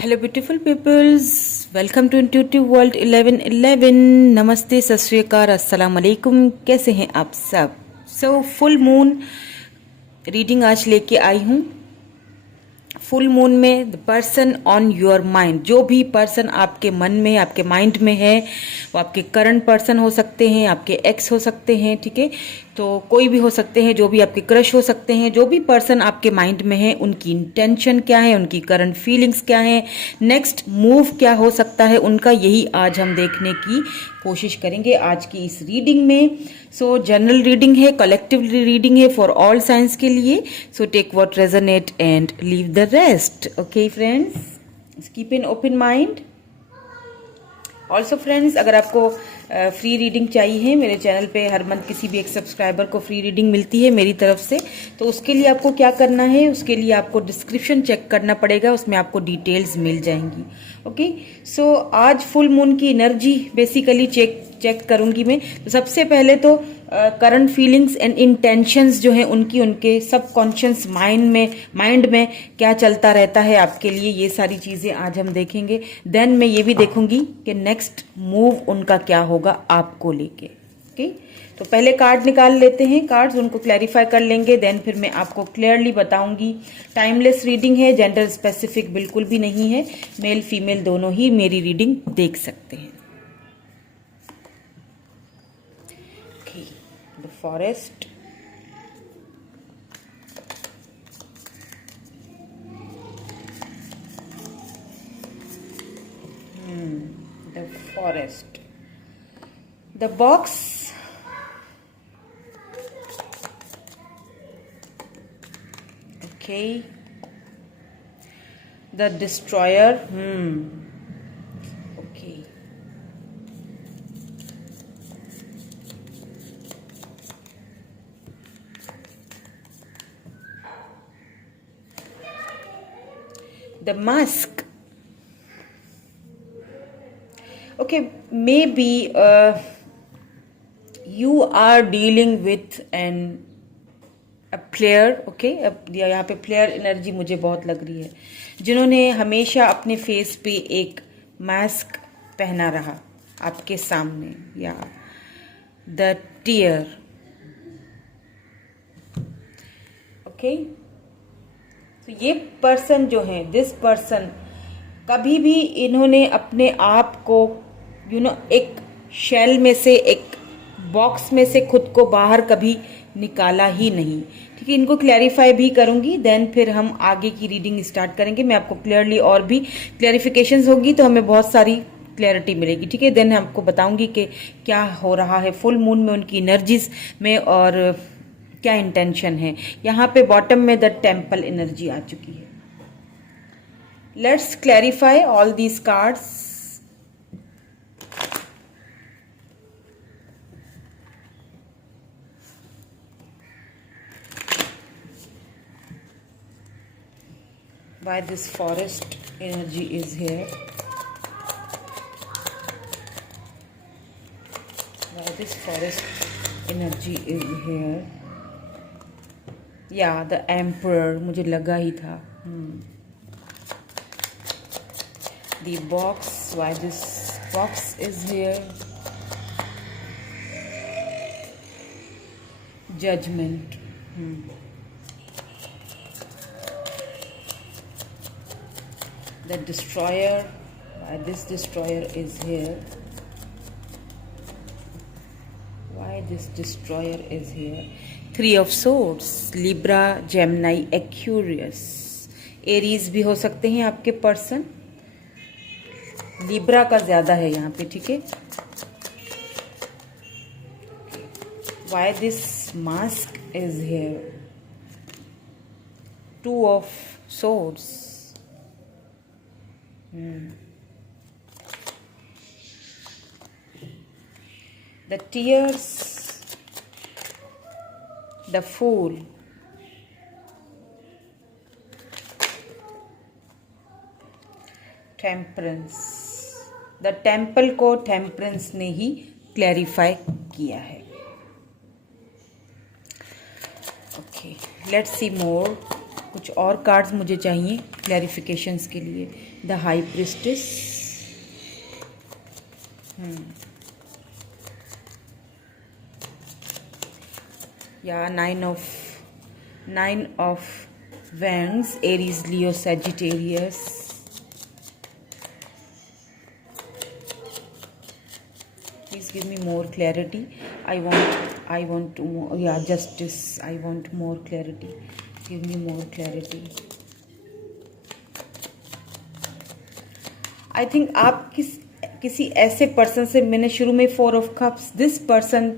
Hello beautiful peoples, welcome to intuitive world 1111। नमस्ते, सत श्री अकाल, अस्सलाम वालेकुम। कैसे हैं आप सब? फुल मून रीडिंग आज लेके आई हूँ। फुल मून में the person on your mind, जो भी पर्सन आपके मन में, आपके माइंड में है, वो आपके करंट पर्सन हो सकते हैं, आपके एक्स हो सकते हैं, ठीक है। तो कोई भी हो सकते हैं, जो भी आपके क्रश हो सकते हैं, जो भी पर्सन आपके माइंड में है, उनकी इंटेंशन क्या है, उनकी करंट फीलिंग्स क्या है, नेक्स्ट मूव क्या हो सकता है उनका, यही आज हम देखने की कोशिश करेंगे आज की इस रीडिंग में। जनरल रीडिंग है, कलेक्टिव रीडिंग है फॉर ऑल साइंस के लिए। Take what resonate and leave the rest. Okay friends, keep an open mind. Also friends, अगर आपको फ्री रीडिंग चाहिए, मेरे चैनल पे हर मंथ किसी भी एक सब्सक्राइबर को फ्री रीडिंग मिलती है मेरी तरफ से। तो उसके लिए आपको क्या करना है, उसके लिए आपको डिस्क्रिप्शन चेक करना पड़ेगा, उसमें आपको डिटेल्स मिल जाएंगी। ओके, आज फुल मून की एनर्जी बेसिकली चेक करूंगी मैं। तो सबसे पहले तो करंट फीलिंग्स एंड इंटेंशंस जो है उनके सबकॉन्शियस माइंड में क्या चलता रहता है आपके लिए, ये सारी चीजें आज हम देखेंगे। देन मैं ये भी देखूंगी कि नेक्स्ट मूव उनका क्या होगा आपको लेके। ओके, तो पहले कार्ड निकाल लेते हैं, कार्ड्स उनको क्लैरिफाई कर लेंगे, देन फिर मैं आपको क्लियरली बताऊंगी। टाइमलेस रीडिंग है, जेंडर स्पेसिफिक बिल्कुल भी नहीं है, मेल फीमेल दोनों ही मेरी रीडिंग देख सकते हैं। The forest, the forest, the box, okay, the destroyer, okay, the mask. Okay, maybe you are dealing with a player. Okay, यहाँ पे प्लेयर एनर्जी मुझे बहुत लग रही है, जिन्होंने हमेशा अपने फेस पे एक मास्क पहना रहा आपके सामने, या द टीयर। ओके, तो ये पर्सन जो है, दिस पर्सन, कभी भी इन्होंने अपने आप को एक शेल में से, एक बॉक्स में से खुद को बाहर कभी निकाला ही नहीं। ठीक है, इनको क्लैरिफाई भी करूंगी, देन फिर हम आगे की रीडिंग स्टार्ट करेंगे। मैं आपको क्लियरली और भी क्लैरिफिकेशंस होगी तो हमें बहुत सारी क्लैरिटी मिलेगी। ठीक है, देन आपको बताऊंगी कि क्या हो रहा है फुल मून में, उनकी एनर्जीज में, और क्या इंटेंशन है। यहाँ पे बॉटम में द टेम्पल एनर्जी आ चुकी है। Let's clarify all these cards. Why this forest energy is here? Why this forest energy is here? Yeah, the emperor, मुझे लगा ही था। The box, why this box is here? Judgment. The destroyer, why this destroyer is here? Why this destroyer is here? Three of Swords, Libra, Gemini, Aquarius, Aries भी हो सकते हैं आपके person. Libra का ज्यादा है यहाँ पे, ठीक है। Why this mask is here? Two of Swords. The tears, the fool, temperance. The temple को टेम्परेंस ने ही क्लैरिफाई किया है। ओके, लेट्स सी मोर। कुछ और कार्ड्स मुझे चाहिए क्लैरिफिकेशंस के लिए। द हाई प्रिस्टेस, या nine of wands, Aries, Leo, Sagittarius. Please give me more clarity. I want to more, yeah, justice. I want more clarity. Give me more clarity. I think आप किसी ऐसे person से, मैंने शुरू में 4 of cups, this person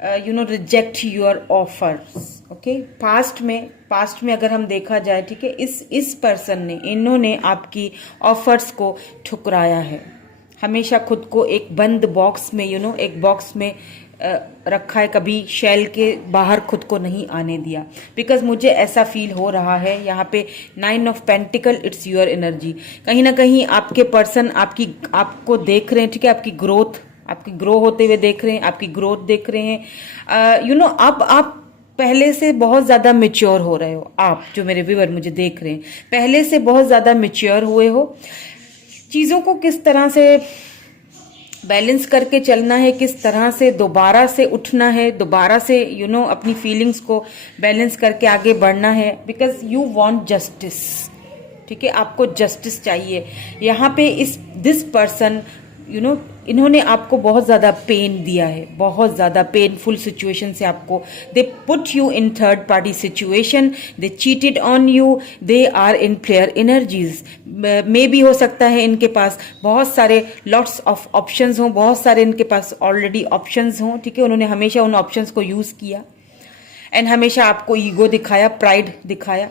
reject your offers. Okay, past में अगर हम देखा जाए, ठीक है, इस पर्सन ने, इन्होंने आपकी ऑफर्स को ठुकराया है। हमेशा खुद को एक बंद बॉक्स में एक बॉक्स में रखा है, कभी शेल के बाहर खुद को नहीं आने दिया। बिकॉज मुझे ऐसा फील हो रहा है यहाँ पे 9 of pentacle, it's your energy. कहीं ना कहीं आपके पर्सन आपको देख रहे हैं, ठीक है, आपकी ग्रो होते हुए देख रहे हैं, आपकी ग्रोथ देख रहे हैं। आप पहले से बहुत ज़्यादा मेच्योर हो रहे हो। आप जो मेरे व्यूअर मुझे देख रहे हैं, पहले से बहुत ज़्यादा मेच्योर हुए हो। चीज़ों को किस तरह से बैलेंस करके चलना है, किस तरह से दोबारा से उठना है, दोबारा से अपनी फीलिंग्स को बैलेंस करके आगे बढ़ना है। बिकॉज यू वांट जस्टिस, ठीक है, आपको जस्टिस चाहिए। यहाँ पे दिस पर्सन इन्होंने आपको बहुत ज़्यादा पेन दिया है, बहुत ज़्यादा पेनफुल सिचुएशन से आपको, they put you in third party situation, they cheated on you, they are in player energies. मे भी हो सकता है इनके पास बहुत सारे लॉट्स ऑफ ऑप्शंस हों, बहुत सारे इनके पास ऑलरेडी ऑप्शंस हों, ठीक है। उन्होंने हमेशा उन ऑप्शंस को यूज़ किया एंड हमेशा आपको ईगो दिखाया, प्राइड दिखाया,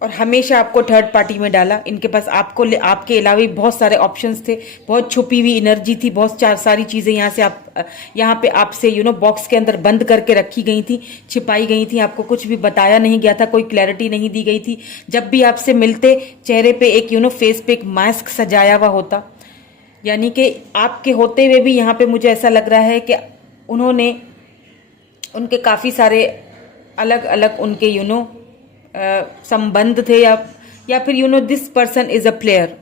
और हमेशा आपको थर्ड पार्टी में डाला। इनके पास आपके अलावा भी बहुत सारे ऑप्शंस थे, बहुत छुपी हुई एनर्जी थी, बहुत सारी चीज़ें यहाँ पे आपसे बॉक्स के अंदर बंद करके रखी गई थी, छिपाई गई थी, आपको कुछ भी बताया नहीं गया था, कोई क्लैरिटी नहीं दी गई थी। जब भी आपसे मिलते, चेहरे पे एक फेस पे एक मास्क सजाया हुआ होता, यानी कि आपके होते हुए भी यहाँ पे मुझे ऐसा लग रहा है कि उनके काफ़ी सारे अलग अलग उनके संबंध थे, या फिर this person is a player,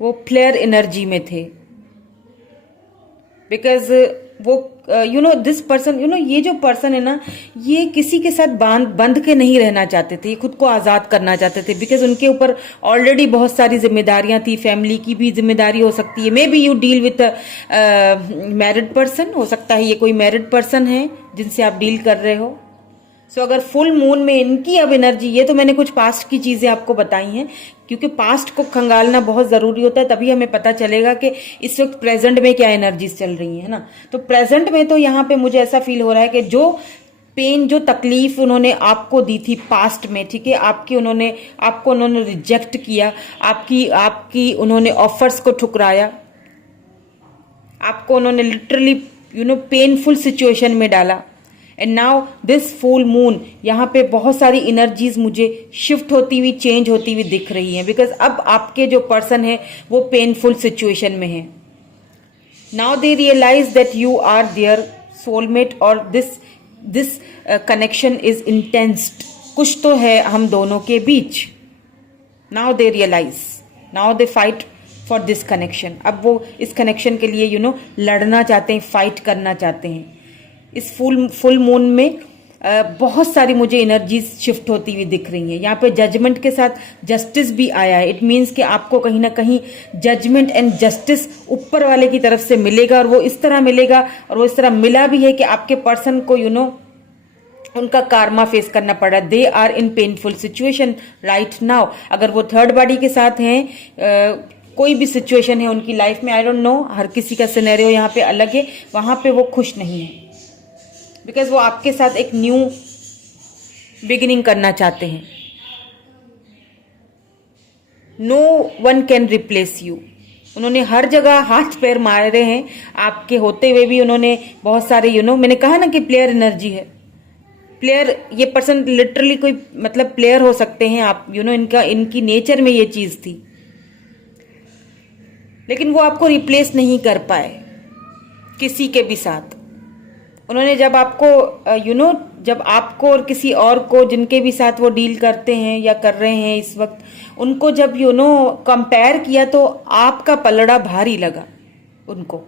वो प्लेयर एनर्जी में थे। बिकॉज वो दिस पर्सन ये जो पर्सन है ना, ये किसी के साथ बंध के नहीं रहना चाहते थे, ये खुद को आज़ाद करना चाहते थे। बिकॉज उनके ऊपर ऑलरेडी बहुत सारी जिम्मेदारियां थी, फैमिली की भी जिम्मेदारी हो सकती है। May be you deal with married person, हो सकता है ये कोई मैरिड पर्सन है जिनसे आप डील कर रहे हो। सो अगर फुल मून में इनकी अब एनर्जी, ये तो मैंने कुछ पास्ट की चीज़ें आपको बताई हैं, क्योंकि पास्ट को खंगालना बहुत ज़रूरी होता है, तभी हमें पता चलेगा कि इस वक्त प्रेजेंट में क्या एनर्जीज चल रही है ना। तो प्रेजेंट में तो यहाँ पे मुझे ऐसा फील हो रहा है कि जो पेन, जो तकलीफ उन्होंने आपको दी थी पास्ट में, ठीक है, आपको उन्होंने रिजेक्ट किया, आपकी उन्होंने ऑफर्स को ठुकराया, आपको उन्होंने लिटरली पेनफुल सिचुएशन में डाला। And now this full moon, यहाँ पे बहुत सारी एनर्जीज मुझे शिफ्ट होती हुई, चेंज होती हुई दिख रही हैं। बिकॉज अब आपके जो पर्सन है वो पेनफुल सिचुएशन में है। Now they realise that you are their soulmate, और दिस कनेक्शन इज इंटेंस्ड, कुछ तो है हम दोनों के बीच। Now they realize, now they fight for this connection. अब वो इस कनेक्शन के लिए लड़ना चाहते हैं, फाइट करना चाहते हैं। इस फुल मून में बहुत सारी मुझे एनर्जीज शिफ्ट होती हुई दिख रही हैं। यहाँ पे जजमेंट के साथ जस्टिस भी आया है। इट मीन्स कि आपको कहीं ना कहीं जजमेंट एंड जस्टिस ऊपर वाले की तरफ से मिलेगा, और वो इस तरह मिलेगा, और वो इस तरह मिला भी है कि आपके पर्सन को उनका कार्मा फेस करना पड़ा। They are in painful situation right now. अगर वो थर्ड बॉडी के साथ हैं, कोई भी सिचुएशन है उनकी लाइफ में, आई डोंट नो, हर किसी का सिनेरियो यहाँ पे अलग है, वहाँ पे वो खुश नहीं है। बिकॉज वो आपके साथ एक न्यू बिगिनिंग करना चाहते हैं। No one can replace you. उन्होंने हर जगह हाथ पैर मारे हैं आपके होते हुए भी। उन्होंने बहुत सारे मैंने कहा ना कि प्लेयर एनर्जी है। प्लेयर, ये पर्सन लिटरली कोई प्लेयर हो सकते हैं आप, इनकी नेचर में ये चीज थी, लेकिन वो आपको रिप्लेस नहीं कर पाए किसी के भी साथ। उन्होंने जब आपको जब आपको और किसी और को जिनके भी साथ वो डील करते हैं या कर रहे हैं इस वक्त, उनको जब कंपेयर किया तो आपका पलड़ा भारी लगा उनको।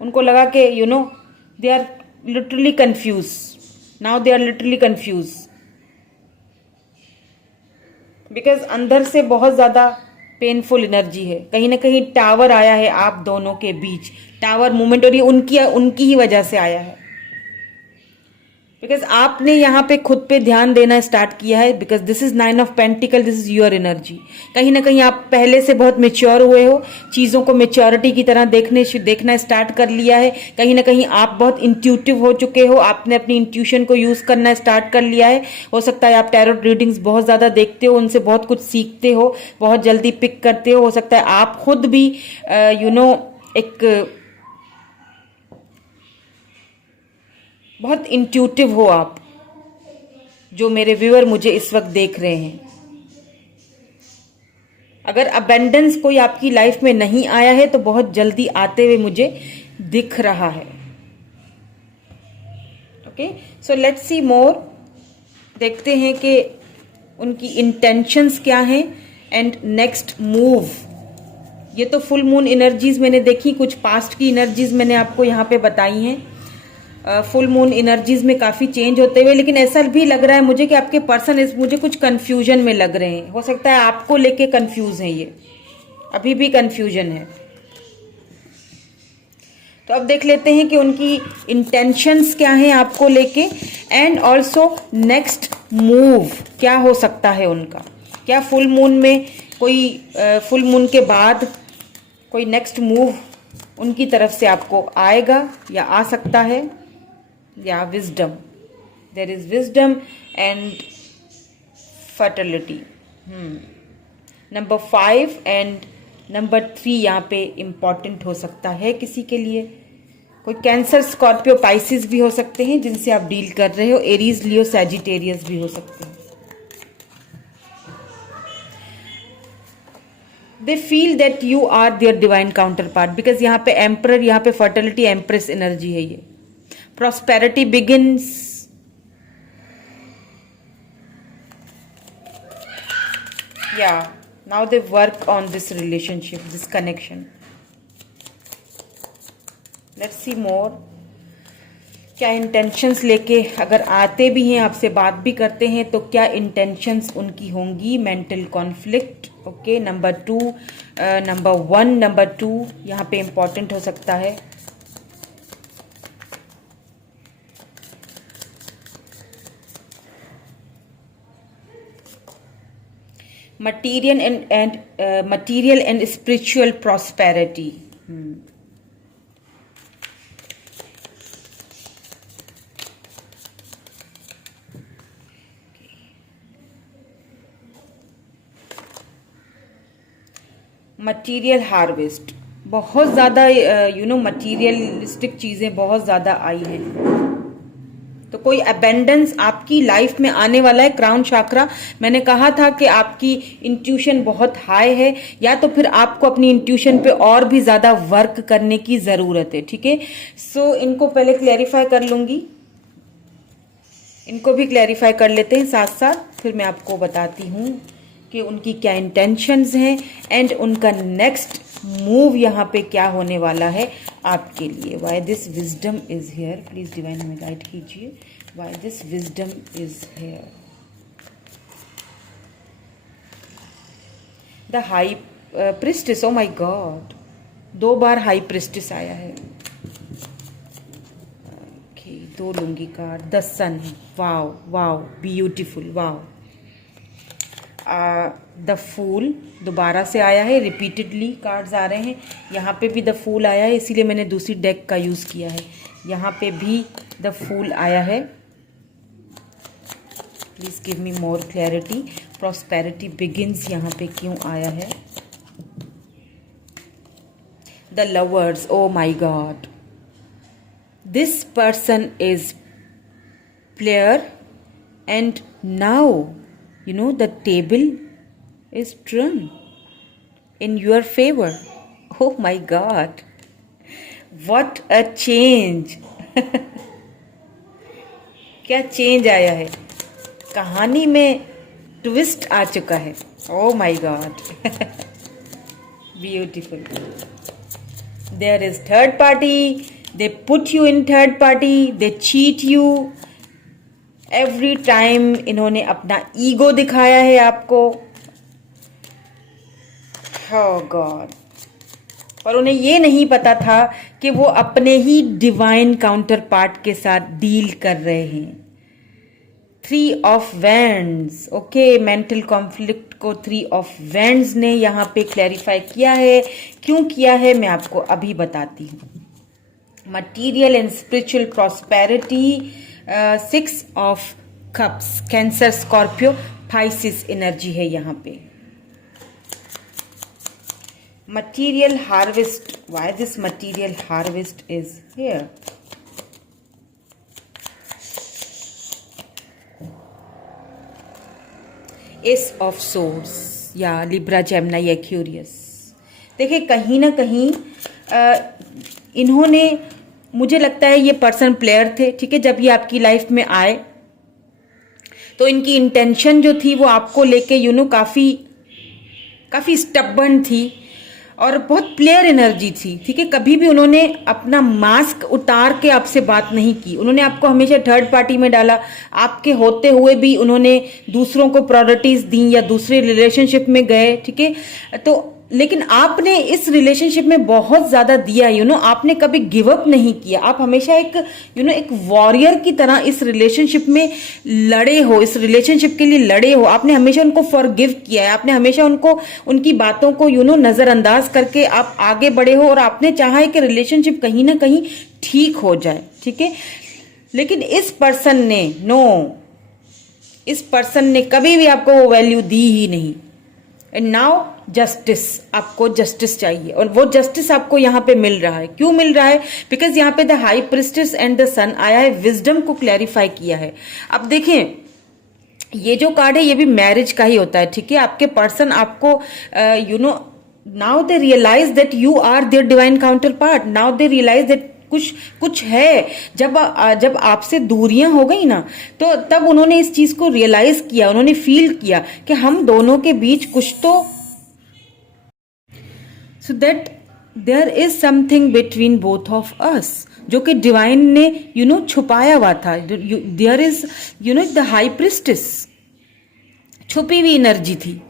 उनको लगा कि they are literally confuse, now they are literally confuse, because अंदर से बहुत ज़्यादा पेनफुल एनर्जी है। कहीं ना कहीं टावर आया है आप दोनों के बीच, टावर मूवमेंट, और ये उनकी ही वजह से आया है। बिकॉज आपने यहाँ पे खुद पे ध्यान देना स्टार्ट किया है, because this is 9 of pentacle, this is your energy. कहीं ना कहीं आप पहले से बहुत मेच्योर हुए हो, चीज़ों को मेच्योरिटी की तरह देखना स्टार्ट कर लिया है। कहीं ना कहीं आप बहुत इंट्यूटिव हो चुके हो, आपने अपनी इंट्यूशन को यूज़ करना स्टार्ट कर लिया है। हो सकता है आप टैरोट रीडिंग्स बहुत ज़्यादा देखते हो, उनसे बहुत कुछ सीखते हो, बहुत जल्दी पिक करते हो सकता है आप खुद भी एक बहुत इंट्यूटिव हो आप, जो मेरे व्यूअर मुझे इस वक्त देख रहे हैं। अगर अबेंडेंस कोई आपकी लाइफ में नहीं आया है तो बहुत जल्दी आते हुए मुझे दिख रहा है। ओके, सो लेट्स सी मोर। देखते हैं कि उनकी इंटेंशंस क्या हैं एंड नेक्स्ट मूव। ये तो फुल मून एनर्जीज मैंने देखी, कुछ पास्ट की एनर्जीज मैंने आपको यहाँ पे बताई हैं। फुल मून एनर्जीज में काफ़ी चेंज होते हुए, लेकिन ऐसा भी लग रहा है मुझे कि आपके पर्सन मुझे कुछ कंफ्यूजन में लग रहे हैं। हो सकता है आपको लेके कंफ्यूज हैं, ये अभी भी कंफ्यूजन है। तो अब देख लेते हैं कि उनकी इंटेंशंस क्या हैं आपको लेके, एंड ऑल्सो नेक्स्ट मूव क्या हो सकता है उनका। क्या फुल मून में कोई फुल मून के बाद कोई नेक्स्ट मूव उनकी तरफ से आपको आएगा या आ सकता है। या wisdom, there is wisdom and fertility. Number 5 and number 3 यहाँ पे इम्पॉर्टेंट हो सकता है किसी के लिए। कोई कैंसर, स्कॉर्पियो, पाइसिस भी हो सकते हैं जिनसे आप डील कर रहे हो। एरीज, लियो, सैजिटेरियस भी हो सकते हैं। They feel that you are their divine counterpart, because यहाँ पे एम्परर, यहाँ पे फर्टिलिटी, एम्प्रेस एनर्जी है। ये प्रॉस्पेरिटी बिगिंस, या now they work on this relationship, this connection. Let's see more. क्या इंटेंशंस लेके अगर आते भी हैं, आपसे बात भी करते हैं, तो क्या इंटेंशंस उनकी होंगी। Mental conflict, okay. Number 2, number 1, number 2 यहाँ पे इंपॉर्टेंट हो सकता है। Material and spiritual prosperity. Material harvest, बहुत ज़्यादा मटीरियलिस्टिक चीज़ें बहुत ज़्यादा आई हैं। तो कोई अबेंडेंस आपकी लाइफ में आने वाला है। क्राउन चाक्रा, मैंने कहा था कि आपकी इंट्यूशन बहुत हाई है, या तो फिर आपको अपनी इंट्यूशन पे और भी ज़्यादा वर्क करने की ज़रूरत है। ठीक है, सो इनको पहले क्लैरिफाई कर लूँगी, इनको भी क्लैरिफाई कर लेते हैं साथ साथ, फिर मैं आपको बताती हूँ कि उनकी क्या इंटेंशंस हैं एंड उनका नेक्स्ट मूव यहाँ पे क्या होने वाला है आपके लिए। Why this wisdom is here, please divine हमें गाइड कीजिए। Why this wisdom is here. The high priestess, oh my God, 2 बार हाई प्रिस्टिस आया है। ओके, 2 लूंगी card. The sun, wow wow, beautiful, wow. The fool दोबारा से आया है, रिपीटेडली कार्ड्स आ रहे हैं। यहाँ पे भी द फूल आया है, इसीलिए मैंने दूसरी डेक का यूज़ किया है। यहाँ पे भी द फूल आया है। Please give me more clarity. Prosperity begins यहाँ पे क्यों आया है। The lovers, oh my God, this person is player and now the table is turned in your favor. Oh my God, what a change. क्या change आया है, कहानी में ट्विस्ट आ चुका है। Oh my God, beautiful. There is third party, they put you in third party, they cheat you every time. इन्होंने अपना ईगो दिखाया है आपको। Oh God, पर उन्हें ये नहीं पता था कि वो अपने ही डिवाइन काउंटर पार्ट के साथ डील कर रहे हैं। 3 of wands, okay, mental conflict को 3 ऑफ वैंड्स ने यहाँ पे क्लैरिफाई किया है। क्यों किया है मैं आपको अभी बताती हूँ। Material and spiritual prosperity, 6 of cups, Cancer, Scorpio, Pisces energy है यहाँ पे। Material harvest, why this material harvest is here? Ace of Swords या Libra, Gemini, Aquarius। देखिए कहीं ना कहीं इन्होंने, मुझे लगता है ये पर्सन प्लेयर थे, ठीक है। जब ये आपकी लाइफ में आए तो इनकी इंटेंशन जो थी वो आपको लेके काफ़ी स्टबर्न थी और बहुत प्लेयर एनर्जी थी, ठीक है। कभी भी उन्होंने अपना मास्क उतार के आपसे बात नहीं की। उन्होंने आपको हमेशा थर्ड पार्टी में डाला। आपके होते हुए भी उन्होंने दूसरों को प्रायोरिटीज दी या दूसरे रिलेशनशिप में गए, ठीक है। तो लेकिन आपने इस रिलेशनशिप में बहुत ज्यादा दिया, आपने कभी गिव अप नहीं किया। आप हमेशा एक वॉरियर की तरह इस रिलेशनशिप में लड़े हो, इस रिलेशनशिप के लिए लड़े हो। आपने हमेशा उनको फॉरगिव किया है। आपने हमेशा उनकी बातों को नजरअंदाज करके आप आगे बढ़े हो और आपने चाहा है कि रिलेशनशिप कहीं ना कहीं ठीक हो जाए, ठीक है। लेकिन इस पर्सन ने कभी भी आपको वो वैल्यू दी ही नहीं। एंड नाउ जस्टिस, आपको जस्टिस चाहिए और वो जस्टिस आपको यहाँ पे मिल रहा है। क्यों मिल रहा है? बिकॉज यहाँ पे the high priestess and the sun आया है, विजडम को क्लैरिफाई किया है। अब देखें, ये जो कार्ड है ये भी मैरिज का ही होता है, ठीक है। आपके पर्सन आपको now they realise that you are their divine counterpart. Now they realise that कुछ है। जब आपसे दूरियां हो गई ना, तो तब उन्होंने इस चीज को रियलाइज किया, उन्होंने फील किया कि हम दोनों के बीच कुछ तो, so that there is something between both of us, जो कि डिवाइन ने छुपाया हुआ था। There is the high priestess, छुपी हुई एनर्जी थी,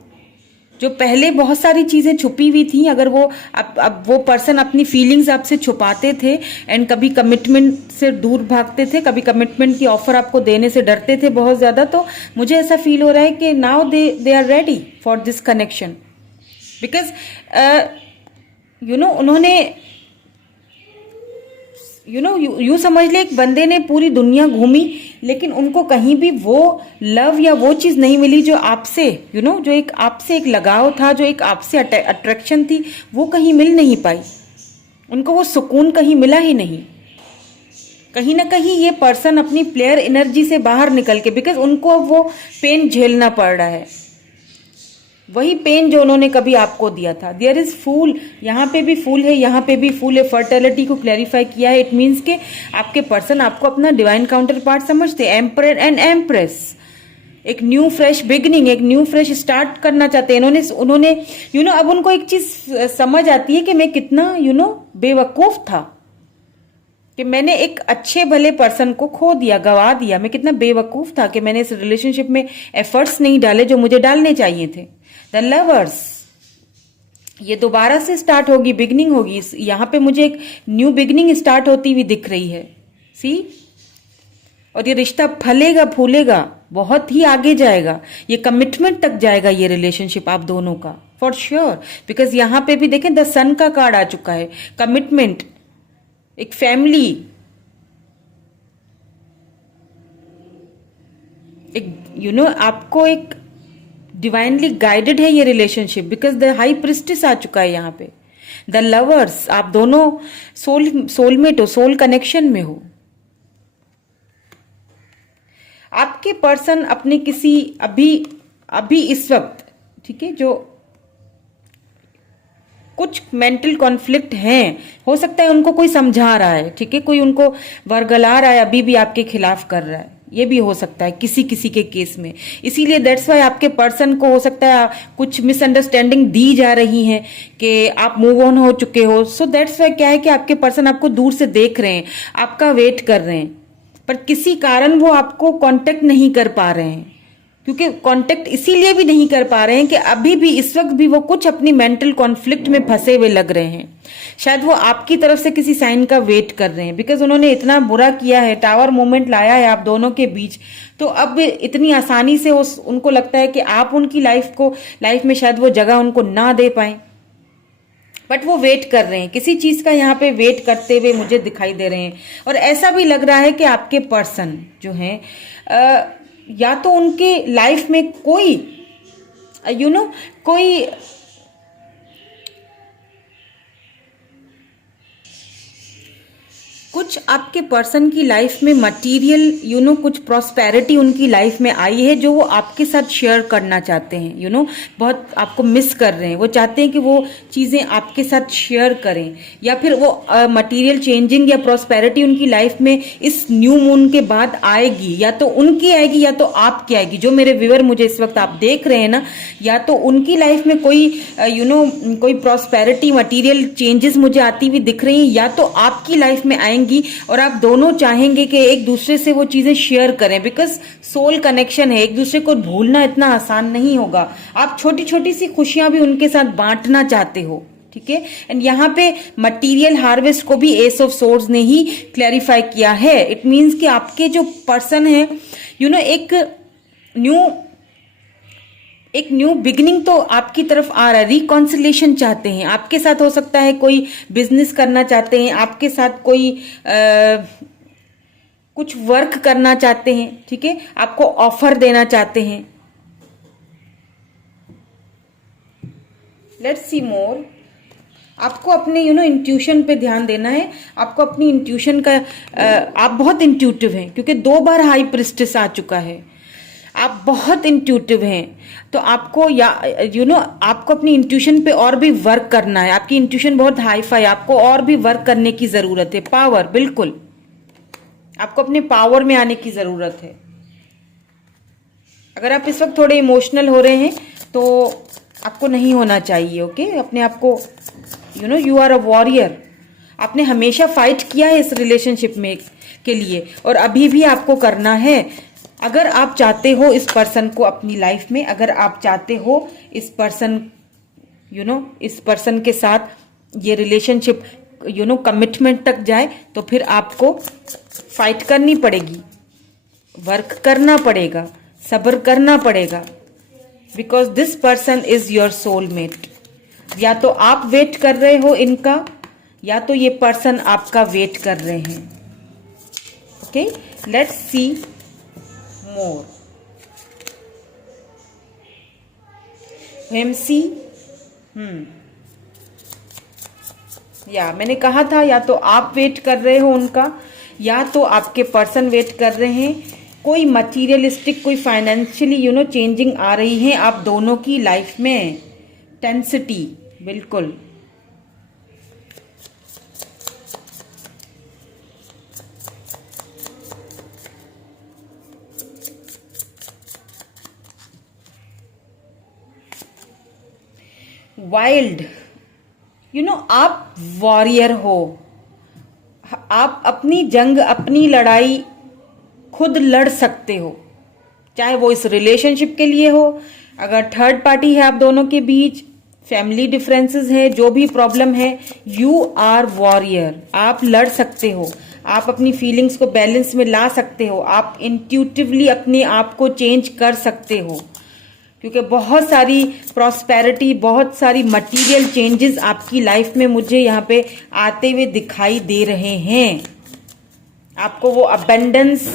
जो पहले बहुत सारी चीजें छुपी हुई थी। अगर अब वो पर्सन अपनी फीलिंग्स आपसे छुपाते थे एंड कभी कमिटमेंट से दूर भागते थे, कभी कमिटमेंट की ऑफर आपको देने से डरते थे बहुत ज्यादा, तो मुझे ऐसा फील हो रहा है कि now they are ready for this connection. Because उन्होंने यू समझ ले, एक बंदे ने पूरी दुनिया घूमी लेकिन उनको कहीं भी वो लव या वो चीज नहीं मिली जो आपसे जो एक आपसे एक लगाव था, जो एक आपसे अट्रैक्शन थी, वो कहीं मिल नहीं पाई। उनको वो सुकून कहीं मिला ही नहीं। कहीं ना कहीं ये पर्सन अपनी प्लेयर एनर्जी से बाहर निकल के, बिकॉज उनको अब वो पेन झेलना पड़ रहा है, वही पेन जो उन्होंने कभी आपको दिया था। देयर इज फूल, यहाँ पे भी फूल है, यहाँ पे भी फूल है। फर्टिलिटी को क्लैरिफाई किया है। इट मीन्स के आपके पर्सन आपको अपना डिवाइन काउंटर पार्ट समझते हैं। एम्परर एंड एम्प्रेस, एक न्यू फ्रेश बिगनिंग, एक न्यू फ्रेश स्टार्ट करना चाहते हैं। उन्होंने अब उनको एक चीज समझ आती है कि मैं कितना बेवकूफ था, कि मैंने एक अच्छे भले पर्सन को खो दिया, गवा दिया। मैं कितना बेवकूफ था कि मैंने इस रिलेशनशिप में एफर्ट्स नहीं डाले जो मुझे डालने चाहिए थे। द लवर्स, ये दोबारा से स्टार्ट होगी, बिगनिंग होगी। यहाँ पे मुझे एक न्यू बिगनिंग स्टार्ट होती हुई दिख रही है, सी। और ये रिश्ता फलेगा फूलेगा, बहुत ही आगे जाएगा, ये कमिटमेंट तक जाएगा ये रिलेशनशिप आप दोनों का, फॉर श्योर। बिकॉज यहाँ पे भी देखें, द सन का कार्ड आ चुका है, कमिटमेंट, एक फैमिली, एक आपको एक डिवाइनली गाइडेड है ये relationship, because the high priestess आ चुका है यहाँ पे। द लवर्स, आप दोनों सोलमेट हो, सोल कनेक्शन में हो। आपके पर्सन अपने किसी अभी इस वक्त, ठीक है, जो कुछ मेंटल कॉन्फ्लिक्ट हैं, हो सकता है उनको कोई समझा रहा है, ठीक है, कोई उनको वर्गला रहा है, अभी भी आपके खिलाफ कर रहा है। ये भी हो सकता है किसी किसी के केस में। इसीलिए दैट्स वाई आपके पर्सन को हो सकता है कुछ मिसअंडरस्टैंडिंग दी जा रही है कि आप मूव ऑन हो चुके हो। सो दैट्स वाई क्या है कि आपके पर्सन आपको दूर से देख रहे हैं, आपका वेट कर रहे हैं, पर किसी कारण वो आपको कांटेक्ट नहीं कर पा रहे हैं। क्योंकि कांटेक्ट इसीलिए भी नहीं कर पा रहे हैं कि अभी भी इस वक्त भी वो कुछ अपनी मेंटल कॉन्फ्लिक्ट में फंसे हुए लग रहे हैं। शायद वो आपकी तरफ से किसी साइन का वेट कर रहे हैं, बिकॉज उन्होंने इतना बुरा किया है, टावर मूवमेंट लाया है आप दोनों के बीच। तो अब इतनी आसानी से उनको लगता है कि आप उनकी लाइफ में शायद वो जगह उनको ना दे पाए, बट वो वेट कर रहे हैं, किसी चीज का यहाँ पे वेट करते हुए मुझे दिखाई दे रहे हैं। और ऐसा भी लग रहा है कि आपके पर्सन जो हैं या तो उनके लाइफ में कोई कोई कुछ आपके पर्सन की लाइफ में मटेरियल कुछ प्रॉस्पेरिटी उनकी लाइफ में आई है जो वो आपके साथ शेयर करना चाहते हैं। बहुत आपको मिस कर रहे हैं, वो चाहते हैं कि वो चीज़ें आपके साथ शेयर करें, या फिर वो मटेरियल चेंजिंग या प्रॉस्पेरिटी उनकी लाइफ में इस न्यू मून के बाद आएगी, या तो उनकी आएगी या तो आपकी आएगी। जो मेरे व्यूअर मुझे इस वक्त आप देख रहे हैं ना, या तो उनकी लाइफ में कोई कोई प्रॉस्पेरिटी मटेरियल चेंजेस मुझे आती हुई दिख रही हैं, या तो आपकी लाइफ में आएंगी और आप दोनों चाहेंगे कि एक दूसरे से वो चीजें शेयर करें, बिकॉज सोल कनेक्शन है, एक दूसरे को भूलना इतना आसान नहीं होगा। आप छोटी छोटी सी खुशियां भी उनके साथ बांटना चाहते हो, ठीक है। एंड यहाँ पे मटेरियल हार्वेस्ट को भी एस ऑफ सोर्ड्स ने ही क्लैरिफाई किया है। इट मीन्स कि आपके जो पर्सन है एक न्यू बिगिनिंग तो आपकी तरफ आ रहा है, रिकॉन्सिलेशन चाहते हैं आपके साथ। हो सकता है कोई बिजनेस करना चाहते हैं आपके साथ, कोई कुछ वर्क करना चाहते हैं, ठीक है, आपको ऑफर देना चाहते हैं। लेट्स सी मोर। आपको अपने इंट्यूशन पे ध्यान देना है। आपको अपनी इंट्यूशन का आप बहुत इंट्यूटिव हैं, क्योंकि 2 बार हाई प्रिस्टेस आ चुका है। आप बहुत इंट्यूटिव हैं, तो आपको आपको अपनी इंट्यूशन पे और भी वर्क करना है। आपकी इंट्यूशन बहुत हाई फाई, आपको और भी वर्क करने की जरूरत है। पावर, बिल्कुल आपको अपने पावर में आने की जरूरत है। अगर आप इस वक्त थोड़े इमोशनल हो रहे हैं तो आपको नहीं होना चाहिए, ओके। अपने आप को यू आर अ वॉरियर। आपने हमेशा फाइट किया है इस रिलेशनशिप में के लिए, और अभी भी आपको करना है। अगर आप चाहते हो इस पर्सन को अपनी लाइफ में, अगर आप चाहते हो इस पर्सन के साथ ये रिलेशनशिप कमिटमेंट तक जाए, तो फिर आपको फाइट करनी पड़ेगी, वर्क करना पड़ेगा, सब्र करना पड़ेगा, because this person is your soulmate. या तो आप वेट कर रहे हो इनका, या तो ये पर्सन आपका वेट कर रहे हैं। Okay, let's see more. MC या मैंने कहा था, या तो आप वेट कर रहे हो उनका, या तो आपके पर्सन वेट कर रहे हैं। कोई मटीरियलिस्टिक, कोई फाइनेंशियली चेंजिंग आ रही है आप दोनों की लाइफ में। टेंसिटी, बिल्कुल। वाइल्ड, आप वॉरियर हो। आप अपनी जंग, अपनी लड़ाई खुद लड़ सकते हो, चाहे वो इस रिलेशनशिप के लिए हो, अगर थर्ड पार्टी है आप दोनों के बीच, फैमिली डिफरेंसेस है, जो भी प्रॉब्लम है, यू आर वॉरियर। आप लड़ सकते हो, आप अपनी फीलिंग्स को बैलेंस में ला सकते हो, आप इंट्यूटिवली अपने आप को चेंज कर सकते हो, क्योंकि बहुत सारी प्रॉस्पेरिटी, बहुत सारी मटेरियल चेंजेस आपकी लाइफ में मुझे यहाँ पे आते हुए दिखाई दे रहे हैं। आपको वो अबेंडेंस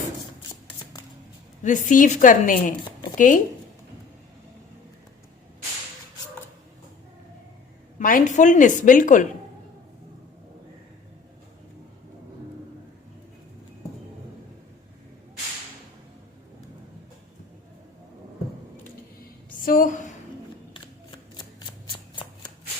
रिसीव करने हैं, ओके। माइंडफुलनेस, बिल्कुल। सो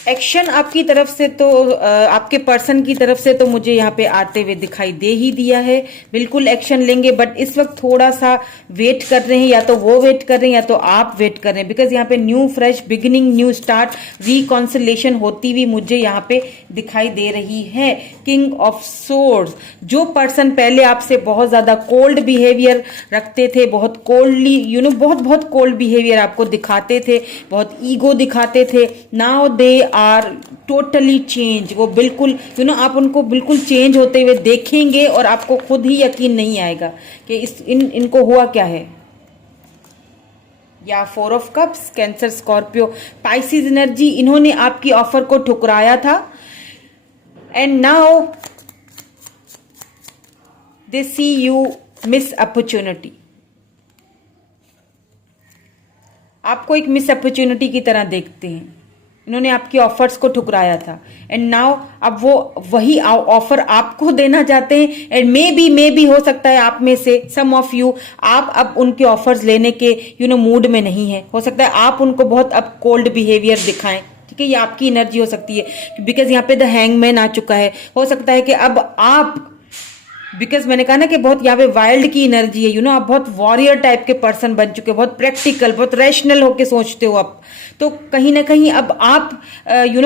एक्शन आपकी तरफ से तो आपके पर्सन की तरफ से तो मुझे यहाँ पे आते हुए दिखाई दे ही दिया है, बिल्कुल एक्शन लेंगे। बट इस वक्त थोड़ा सा वेट कर रहे हैं, या तो वो वेट कर रहे हैं या तो आप वेट कर रहे हैं, बिकॉज यहाँ पे new fresh beginning, new start, reconciliation होती हुई मुझे यहाँ पे दिखाई दे रही है। किंग ऑफ सोर्ड्स, जो पर्सन पहले आपसे बहुत ज्यादा कोल्ड बिहेवियर रखते थे, बहुत कोल्डली बहुत बहुत कोल्ड बिहेवियर आपको दिखाते थे, बहुत ईगो दिखाते थे, now they are totally change. वो बिल्कुल आप उनको बिल्कुल चेंज होते हुए देखेंगे और आपको खुद ही यकीन नहीं आएगा कि इनको हुआ क्या है। या 4 of cups, Cancer, Scorpio, Pisces energy, इन्होंने आपकी ऑफर को ठुकराया था and now they see you miss opportunity. आपको एक मिस अपॉर्चुनिटी की तरह देखते हैं। इन्होंने आपकी ऑफर्स को ठुकराया था एंड नाउ अब वो वही ऑफर आपको देना चाहते हैं। एंड मे बी हो सकता है आप में से सम ऑफ यू, आप अब उनके ऑफर्स लेने के मूड में नहीं है। हो सकता है आप उनको बहुत अब कोल्ड बिहेवियर दिखाएं, ठीक है, ये आपकी एनर्जी हो सकती है, बिकॉज यहाँ पे द हैंगमैन आ चुका है। हो सकता है कि अब आप, बिकॉज मैंने कहा ना कि बहुत यहाँ पे वाइल्ड की एनर्जी है, आप बहुत वॉरियर टाइप के पर्सन बन चुके हो, बहुत प्रैक्टिकल, बहुत रैशनल होके सोचते हो आप। तो कहीं ना कहीं अब आप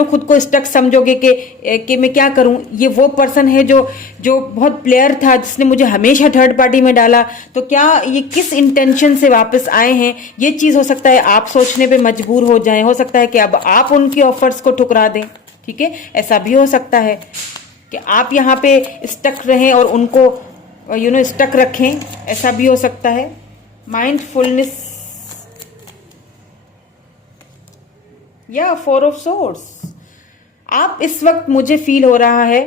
खुद को स्टक समझोगे कि मैं क्या करूं। ये वो पर्सन है जो बहुत प्लेयर था, जिसने मुझे हमेशा थर्ड पार्टी में डाला। तो क्या ये किस इंटेंशन से वापस आए हैं, ये चीज़ हो सकता है आप सोचने पे मजबूर हो जाएं। हो सकता है कि अब आप उनकी ऑफर्स को ठुकरा दें, ठीक है, ऐसा भी हो सकता है कि आप यहाँ पे स्टक रहें और उनको स्टक रखें, ऐसा भी हो सकता है। माइंडफुलनेस या 4 ऑफ सोर्ड्स, आप इस वक्त, मुझे फील हो रहा है,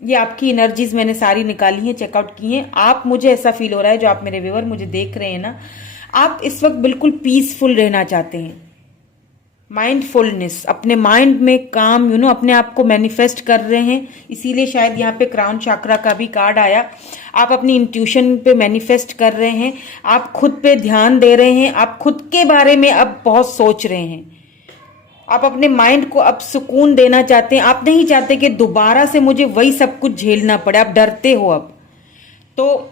ये आपकी एनर्जीज मैंने सारी निकाली हैं, चेकआउट की हैं। आप, मुझे ऐसा फील हो रहा है, जो आप मेरे व्यूअर मुझे देख रहे हैं ना, आप इस वक्त बिल्कुल पीसफुल रहना चाहते हैं। माइंडफुलनेस, अपने माइंड में काम अपने आप को मैनिफेस्ट कर रहे हैं। इसीलिए शायद यहाँ पे क्राउन चाक्रा का भी कार्ड आया। आप अपनी इंट्यूशन पे मैनिफेस्ट कर रहे हैं, आप खुद पे ध्यान दे रहे हैं, आप खुद के बारे में अब बहुत सोच रहे हैं, आप अपने माइंड को अब सुकून देना चाहते हैं। आप नहीं चाहते कि दोबारा से मुझे वही सब कुछ झेलना पड़े, आप डरते हो अब। तो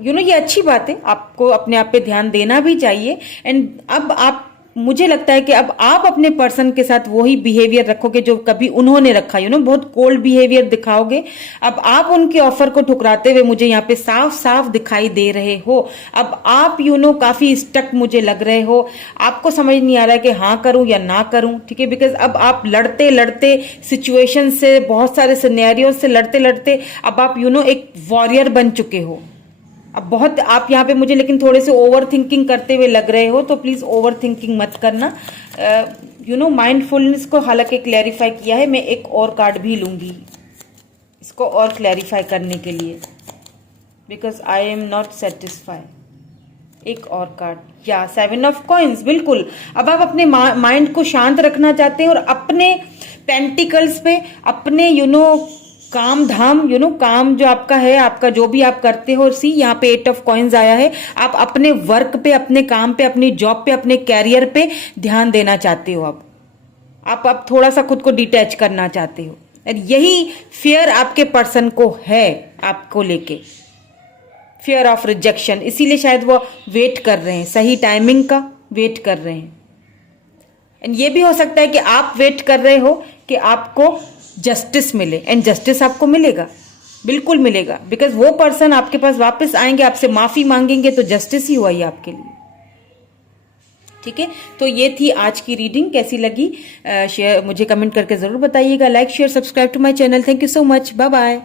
ये अच्छी बात है, आपको अपने आप पे ध्यान देना भी चाहिए। एंड अब आप, मुझे लगता है कि अब आप अपने पर्सन के साथ वही बिहेवियर रखोगे जो कभी उन्होंने रखा, बहुत कोल्ड बिहेवियर दिखाओगे। अब आप उनके ऑफर को ठुकराते हुए मुझे यहाँ पे साफ साफ दिखाई दे रहे हो। अब आप काफी स्टक मुझे लग रहे हो, आपको समझ नहीं आ रहा है कि हाँ करूं या ना करूं, ठीक है, बिकॉज अब आप लड़ते लड़ते सिचुएशन से, बहुत सारे सिनेरियो से लड़ते लड़ते अब आप एक वॉरियर बन चुके हो। अब बहुत आप यहाँ पे मुझे लेकिन थोड़े से ओवर थिंकिंग करते हुए लग रहे हो, तो प्लीज ओवर थिंकिंग मत करना। माइंडफुलनेस को हालांकि क्लैरिफाई किया है, मैं एक और कार्ड भी लूंगी इसको और क्लैरिफाई करने के लिए, because I am not satisfy. एक और कार्ड, या 7 ऑफ कॉइन्स, बिल्कुल। अब आप अपने माइंड को शांत रखना चाहते हैं और अपने पेंटिकल्स पे, अपने काम धाम, काम जो आपका है, आपका जो भी आप करते हो। सी यहाँ पे 8 ऑफ कॉइन्स आया है। आप अपने वर्क पे, अपने काम पे, अपनी जॉब पे, अपने कैरियर पे ध्यान देना चाहते हो। आप अब थोड़ा सा खुद को डिटैच करना चाहते हो। यही फियर आपके पर्सन को है, आपको लेके फियर ऑफ रिजेक्शन। इसीलिए शायद वो वेट कर रहे हैं, सही टाइमिंग का वेट कर रहे हैं। एंड ये भी हो सकता है कि आप वेट कर रहे हो कि आपको जस्टिस मिले, एंड जस्टिस आपको मिलेगा, बिल्कुल मिलेगा, बिकॉज वो पर्सन आपके पास वापस आएंगे, आपसे माफी मांगेंगे, तो जस्टिस ही हुआ ही आपके लिए, ठीक है। तो ये थी आज की रीडिंग, कैसी लगी शेयर मुझे कमेंट करके जरूर बताइएगा। Like, share, subscribe to my channel. Thank you so much, bye bye.